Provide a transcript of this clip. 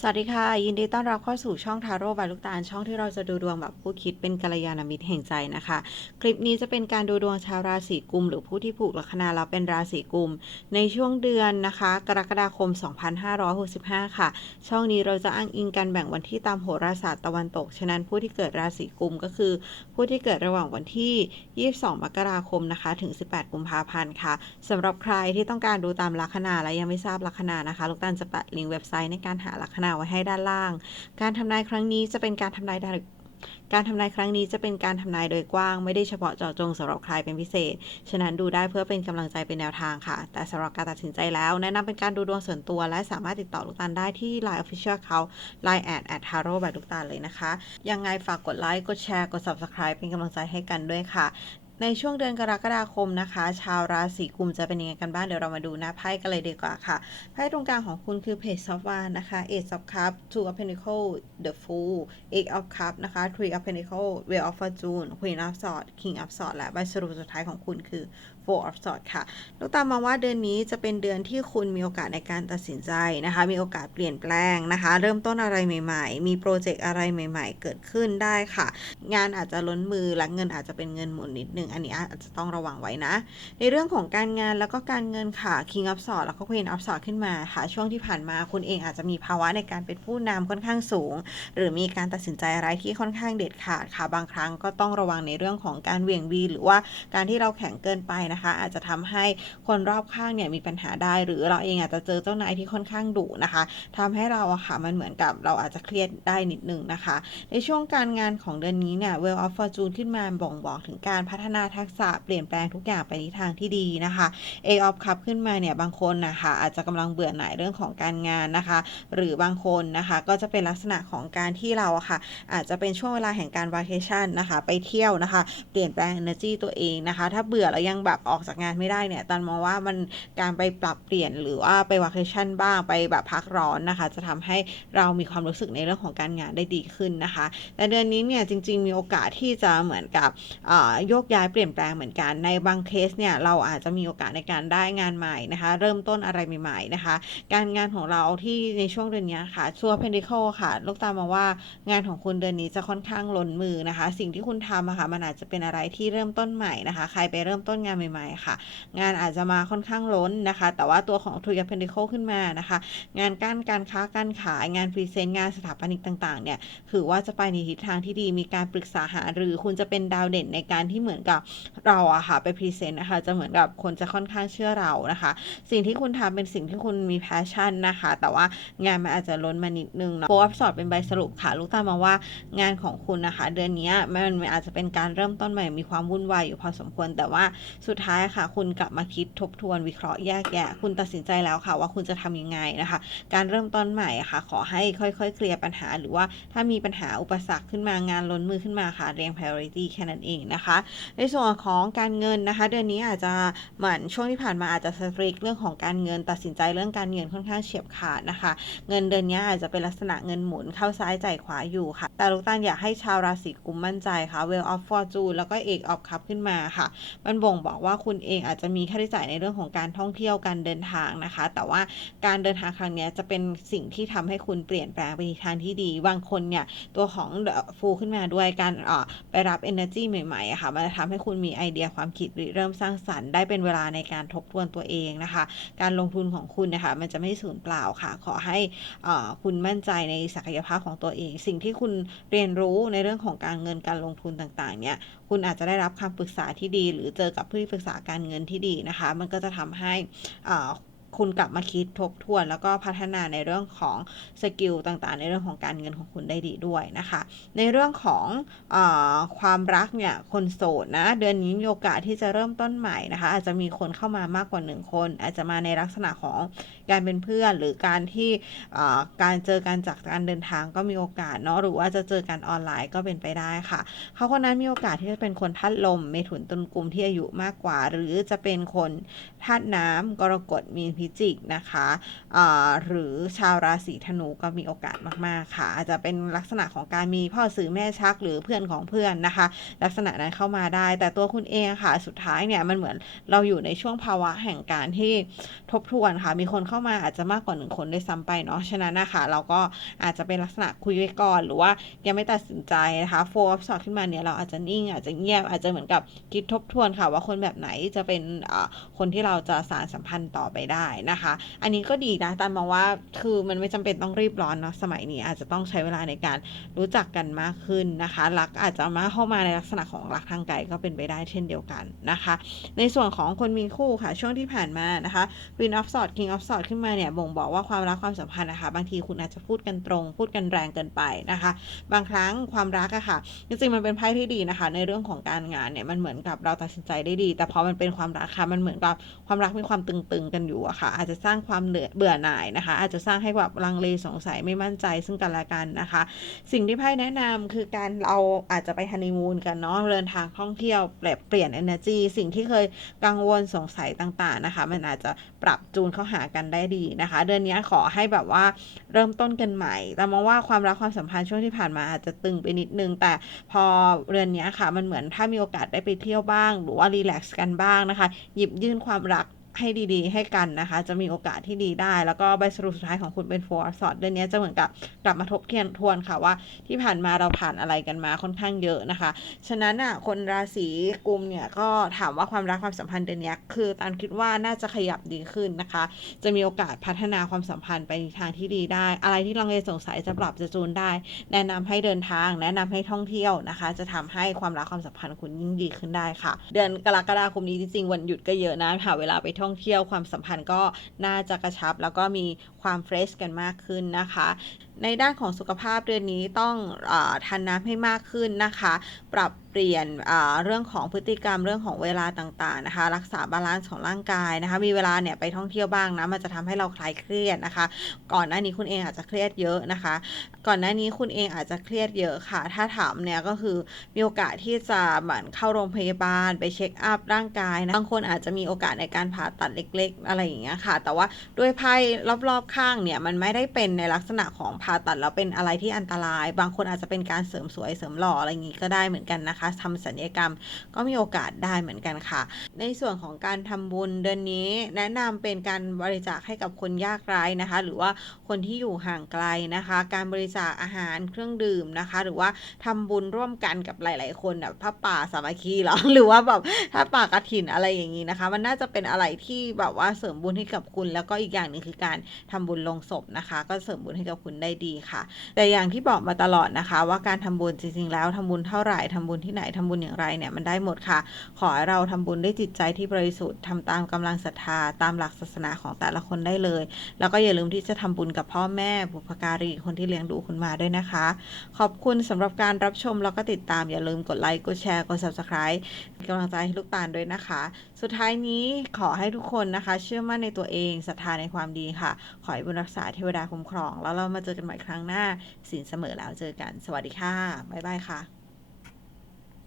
สวัสดีค่ะ ยินดีต้อนรับเข้าสู่ช่องทาโร่บายลูกตาลช่องที่เราจะดูดวงแบบผู้คิดเป็นกัลยาณมิตรแห่งใจนะคะ คลิปนี้จะเป็นการดูดวงชาวราศีกุม หรือผู้ที่ผูกลัคนาแล้วเป็นราศีกุม ในช่วงเดือนนะคะ กรกฎาคม 2565 ค่ะ ช่องนี้เราจะอ้างอิงการแบ่งวันที่ตามโหราศาสตร์ตะวันตก ฉะนั้นผู้ที่เกิดราศีกุมก็คือ ผู้ที่เกิดระหว่างวันที่ 22 มกราคมนะคะถึง 18 กุมภาพันธ์ค่ะสำหรับใครที่ต้องการดูตามลัคนาและยังไม่ทราบลัคนานะคะ ลูกตาลจะแปะลิงก์เว็บไซต์ในการหาลัคนาไว้ให้ด้านล่าง การทำนายครั้งนี้จะเป็นการทำนายดการทำนายครั้งนี้จะเป็นการทำนายโดยกว้าง ไม่ได้เฉพาะเจาะจงสำหรับใครเป็นพิเศษ ฉะนั้นดูได้เพื่อเป็นกำลังใจเป็นแนวทางค่ะ แต่สำหรับการตัดสินใจแล้ว แนะนำเป็นการดูดวงส่วนตัว และสามารถติดต่อลูกตาลได้ที่ Line Official เขา Line แอดแอดทาโร่แบบลูกตาลเลยนะคะ ยังไงฝากกดไลค์ กดแชร์ กด Subscribe เป็นกำลังใจให้กันด้วยค่ะ ในช่วงเดือนกรกฎาคมนะคะ ชาวราศีกุมจะเป็นยังไงกันบ้างเดี๋ยวเรามาดูหน้าไพ่กันเลยดีกว่าค่ะไพ่ตรงกลางของคุณคือเพจซอฟวานะคะ a อ e of Cup Two of Pentacle The Fool Eight of Cup นะคะ Three of Pentacle Wheel of Fortune Queen of Swords King of Swords และใบสรุปสุดท้ายของคุณคือ Four of Swords ค่ะ ลูกตามมองว่าเดือนนี้จะเป็นเดือนที่คุณมีโอกาสในการตัดสินใจนะคะ มีโอกาสเปลี่ยนแปลงนะคะ เริ่มต้นอะไรใหม่ ๆ มีโปรเจกต์อะไรใหม่ ๆ เกิดขึ้นได้ค่ะ งานอาจจะล้นมือและเงินอาจจะเป็นเงินหมุนนิดนึง อันนี้อาจจะต้องระวังไว้นะ ในเรื่องของการงานแล้วก็การเงินค่ะ King of Swords แล้วก็ Queen of Swords ขึ้นมาค่ะ ช่วงที่ผ่านมาคุณเองอาจจะมีภาวะในการเป็นผู้นำค่อนข้างสูง หรือมีการตัดสินใจอะไรที่ค่อนข้างเด็ดขาดค่ะ บางครั้งก็ต้องระวังในเรื่องของการเวียงวีหรือว่าการที่เราแข็งเกินไปนะคะอาจจะทำให้คนรอบข้างเนี่ยมีปัญหาได้ หรือเราเองอาจจะเจอเจ้านายที่ค่อนข้างดุนะคะทำให้เราอะค่ะมันเหมือนกับเราอาจจะเครียดได้นิดนึงนะคะ ในช่วงการงานของเดือนนี้เนี่ย Well of Fortune ขึ้นมาบ่งบอกถึงการพัฒนาทักษะเปลี่ยนแปลงทุกอย่างไปในทางที่ดีนะคะ A of Cup ขึ้นมาเนี่ยบางคนนะคะอาจจะกำลังเบื่อหน่ายเรื่องของการงานนะคะ หรือบางคนนะคะก็จะเป็นลักษณะของการที่เราอะค่ะ อาจจะเป็นช่วงเวลาแห่งการ vacation นะคะ ไปเที่ยวนะคะ เปลี่ยนแปลง energy ตัวเองนะคะ ถ้าเบื่อแล้วยังแบบออกจากงานไม่ได้เนี่ยตันมองว่ามันการไปปรับเปลี่ยนหรือว่าไป vacation บ้างไปแบบพักร้อนนะคะ จะทำให้เรามีความรู้สึกในเรื่องของการงานได้ดีขึ้นนะคะ แต่เดือนนี้เนี่ยจริง ๆ มีโอกาสที่จะเหมือนกับโยกย้ายเปลี่ยนแปลงเหมือนกันในบางเคสเนี่ยเราอาจจะมีโอกาสในการได้งานใหม่นะคะ เริ่มต้นอะไรใหม่ๆนะคะ การงานของเราที่ในช่วงเดือนนี้ค่ะชัวเพนดิคลค่ะลูกตามมาว่างานของคุณเดือนนี้จะค่อนข้างล้นมือนะคะ สิ่งที่คุณทำอะค่ะมันอาจจะเป็นอะไรที่เริ่มต้นใหม่นะคะ ใครไปเริ่มต้นงานใหม่ๆค่ะ งานอาจจะมาค่อนข้างล้นนะคะ แต่ว่าตัวของทูยเพนดิคขึ้นมานะคะ งานการการค้าการขายงานพรีเซนต์งานสถาปนิกต่างๆเนี่ยถือว่าจะไปในทิศทางที่ดีมีการปรึกษาหารือคุณจะเป็นดาวเด่นในการที่เหมือนกับเราอะค่ะไปพรีเซนต์นะคะจะเหมือนกับคนจะค่อนข้างเชื่อเรานะคะ สิ่งที่คุณทำเป็นสิ่งที่คุณมีแพชชั่นนะคะ แต่ว่างานมันอาจจะล้นมานิดนึงเนาะโฟร์สอดเป็นใบสรุปค่ะ ลูกตามมาว่างานของคุณนะคะ เดือนนี้มันอาจจะเป็นการเริ่มต้นใหม่มีความวุ่นวายอยู่พอสมควรแต่ว่าสุดท้ายค่ะ คุณกลับมาคิดทบทวนวิเคราะห์แยกแยะ คุณตัดสินใจแล้วค่ะ ว่าคุณจะทำยังไงนะคะ การเริ่มต้นใหม่ค่ะ ขอให้ค่อยๆ เคลียร์ปัญหา หรือว่าถ้ามีปัญหาอุปสรรคขึ้นมางานล้นมือขึ้นมาค่ะเรียง priority แค่นั้นเองนะคะ ในส่วนของการเงินนะคะ เดือนนี้อาจจะเหมือนช่วงที่ผ่านมาอาจจะสตรีกเรื่องของการเงิน ตัดสินใจเรื่องการเงินค่อนข้างเฉียบขาดนะคะ เงินเดือนนี้อาจจะเป็นลักษณะเงินหมุนเข้าซ้ายจ่ายขวาอยู่ค่ะ แต่ลูกตาลอยากให้ชาวราศีกุมมั่นใจค่ะ Well of Fortune แล้วก็ Eight of Cup ขึ้นมาค่ะ มันบ่งบอกว่า่าคุณเองอาจจะมีค่าใช้จ่ายในเรื่องของการท่องเที่ยวการเดินทางนะคะ แต่ว่าการเดินทางครั้งนี้จะเป็นสิ่งที่ทำให้คุณเปลี่ยนแปลงไปในทางที่ดี บางคนเนี่ยตัวของฟูขึ้นมาด้วยการไปรับ energy ใหม่ๆะค่ะมันจะทำให้คุณมีไอเดียความคิดริเริ่มสร้างสรรค์ได้เป็นเวลาในการทบทวนตัวเองนะคะ การลงทุนของคุณนะคะ มันจะไม่สูญเปล่าค่ะ ขอให้อ่าคุณมั่นใจในศักยภาพของตัวเอง สิ่งที่คุณเรียนรู้ในเรื่องของการเงินการลงทุนต่างๆเนี่ย คุณอาจจะได้รับคำปรึกษาที่ดี หรือเจอกับผู้ที่ปรึกษาการเงินที่ดีนะคะ มันก็จะทำให้อ่า คุณกลับมาคิดทบทวน แล้วก็พัฒนาในเรื่องของสกิลต่างๆ ในเรื่องของการเงินของคุณได้ดีด้วยนะคะ ในเรื่องของอความรักเนี่ยคนโสดนะเดือนนี้มีโอกาสที่จะเริ่มต้นใหม่นะคะ อาจจะมีคนเข้ามามากกว่าหนึ่งคน อาจจะมาในลักษณะของการเป็นเพื่อนหรือการที่การเจอกันจากการเดินทางก็มีโอกาสเนาะหรือว่าจะเจอกันออนไลน์ก็เป็นไปได้ค่ะเขาคนนั้นมีโอกาสที่จะเป็นคนธาตุลมเมถุนตุลกลุ่มที่อายุมากกว่า หรือจะเป็นคนธาตุน้ำกรกฎมีนพิจิกนะคะหรือชาวราศีธนูก็มีโอกาสมากๆค่ะ อาจจะเป็นลักษณะของการมีพ่อสื่อแม่ชักหรือเพื่อนของเพื่อนนะคะ ลักษณะนั้นเข้ามาได้ แต่ตัวคุณเองค่ะ สุดท้ายเนี่ยมันเหมือนเราอยู่ในช่วงภาวะแห่งการที่ทบทวนค่ะ มีคนเข้ามาอาจจะมากกว่าหนึ่งคนด้วยซ้ำไปเนาะฉะนั้นนะคะเราก็อาจจะเป็นลักษณะคุยไว้ก่อนหรือว่ายังไม่ตัดสินใจนะคะโฟล์สอดขึ้นมาเนี่ยเราอาจจะนิ่งอาจจะเงียบอาจจะเหมือนกับคิดทบทวนค่ะว่าคนแบบไหนจะเป็นคนที่เราจะสานสัมพันธ์ต่อไปได้นะคะ อันนี้ก็ดีนะต่มองว่าคือมันไม่จำเป็นต้องรีบร้อนเนาะสมัยนี้อาจจะต้องใช้เวลาในการรู้จักกันมากขึ้นนะคะรักอาจจะมาเข้ามาในลักษณะของรักทางไกลก็เป็นไปได้เช่นเดียวกันนะคะ ในส่วนของคนมีคู่ค่ะช่วงที่ผ่านมานะคะ Queen of Swords King of Swords ขึ้นมาเนี่ยบ่งบอกว่าความรักความสัมพันธ์นะคะ บางทีคุณอาจจะพูดกันตรง พูดกันแรงเกินไปนะคะ บางครั้งความรักอะค่ะจริงๆมันเป็นไพ่ที่ดีนะคะ ในเรื่องของการงานเนี่ยมันเหมือนกับเราตัดสินใจได้ดี แต่พอมันเป็นความรักค่ะมันเหมือนกับความรักมีความตึงๆกันอยู่อะค่ะ อาจจะสร้างความเบื่อหน่ายนะคะ อาจจะสร้างให้แบบลังเลสงสัยไม่มั่นใจซึ่งกันและกันนะคะ สิ่งที่ไพ่แนะนำคือการเราอาจจะไปฮันนีมูนกันเนาะเดินทางท่องเที่ยวแปลเปลี่ยน energy สิ่งที่เคยกังวลสงสัยต่างๆนะคะ มันอาจจะปรับจูนเข้าหากันได้ดีนะคะ เดือนนี้ขอให้แบบว่าเริ่มต้นกันใหม่ แต่มองว่าความรักความสัมพันธ์ช่วงที่ผ่านมาอาจจะตึงไปนิดนึง แต่พอเดือนนี้ค่ะ มันเหมือนถ้ามีโอกาสได้ไปเที่ยวบ้าง หรือว่ารีแลกซ์กันบ้างนะคะ หยิบยื่นความรัก ให้ดีๆ ให้กันนะคะ จะมีโอกาสที่ดีได้ แล้วก็ใบสรุปสุดท้ายของคุณเป็น four of swords เดือนนี้จะเหมือนกับกลับมาทบทวนทวนค่ะว่าที่ผ่านมาเราผ่านอะไรกันมาค่อนข้างเยอะนะคะ ฉะนั้นอะคนราศีกุมเนี่ยก็ถามว่าความรักความสัมพันธ์เดือนนี้คือตามคิดว่าน่าจะขยับดีขึ้นนะคะ จะมีโอกาสพัฒนาความสัมพันธ์ไปทางที่ดีได้ อะไรที่ลังเลสงสัยจะปรับจะจูนได้ แนะนำให้เดินทาง แนะนำให้ท่องเที่ยวนะคะ จะทำให้ความรักความสัมพันธ์คุณยิ่งดีขึ้นได้ค่ะ เดือนกรกฎาคมนี้จริงๆวันหยุดก็เยอะนะหาเวลาไปท่ององเที่ยวความสัมพันธ์ก็น่าจะกระชับ แล้วก็มีความเฟรชกันมากขึ้นนะคะ ในด้านของสุขภาพเดือนนี้ต้องอทานน้ำให้มากขึ้นนะคะ ปรับเปลี่ยนเรื่องของพฤติกรรมเรื่องของเวลาต่างๆนะคะ รักษาบาลานซ์ของร่างกายนะคะ มีเวลาเนี่ยไปท่องเที่ยวบ้างนะมันจะทำให้เราคลายเครียดนะคะ ก่อนหน้านี้คุณเองอาจจะเครียดเยอะนะคะ ก่อนหน้านี้คุณเองอาจจะเครียดเยอะค่ะ ถ้าถามเนี่ยก็คือมีโอกาสที่จะเหมือนเข้าโรงพยาบาลไปเช็คอัพร่างกายนะบางคนอาจจะมีโอกาสในการผ่าตัดเล็ก ๆ อะไรอย่างเงี้ยค่ะ แต่ว่าด้วยไพ่รอบๆข้างเนี่ยมันไม่ได้เป็นในลักษณะของผ่าตัดแล้วเป็นอะไรที่อันตราย บางคนอาจจะเป็นการเสริมสวยเสริมหล่ออะไรอย่างงี้ก็ได้เหมือนกันนะคะทำศัลยกรรมก็มีโอกาสได้เหมือนกันค่ะ ในส่วนของการทำบุญเดือนนี้แนะนำเป็นการบริจาคให้กับคนยากไร้นะคะ หรือว่าคนที่อยู่ห่างไกลนะคะ การบริจาคอาหารเครื่องดื่มนะคะ หรือว่าทำบุญร่วมกันกับหลาย ๆ คนแบบพระป่าสามัคคีหรอหรือว่าแบบพระป่ากฐินอะไรอย่างนี้นะคะ มันน่าจะเป็นอะไรที่แบบว่าเสริมบุญให้กับคุณ แล้วก็อีกอย่างหนึ่งคือการทำบุญลงศพนะคะ ก็เสริมบุญให้กับคุณได้ดีค่ะ แต่อย่างที่บอกมาตลอดนะคะ ว่าการทำบุญจริงๆแล้วทำบุญเท่าไหร่ทำบุญที่ไหนทำบุญอย่างไรเนี่ยมันได้หมดค่ะ ขอให้เราทำบุญด้วยจิตใจที่บริสุทธิ์ทำตามกำลังศรัทธาตามหลักศาสนาของแต่ละคนได้เลย แล้วก็อย่าลืมที่จะทำบุญกับพ่อแม่บุพการีคนที่เลี้ยงดูคุณมาด้วยนะคะ ขอบคุณสำหรับการรับชมแล้วก็ติดตามอย่าลืมกดไลค์กดแชร์กด subscribe กำลังใจให้ลูกตาลด้วยนะคะ สุดท้ายนี้ขอให้ทุกคนนะคะ เชื่อมั่นในตัวเองศรัทธาในความดีค่ะ ขอให้บุญรักษาเทวดาคุ้มครอง แล้วเรามาเจอกันใหม่ครั้งหน้าสินเสมอแล้วเจอกัน สวัสดีค่ะ บ๊ายบายค่ะ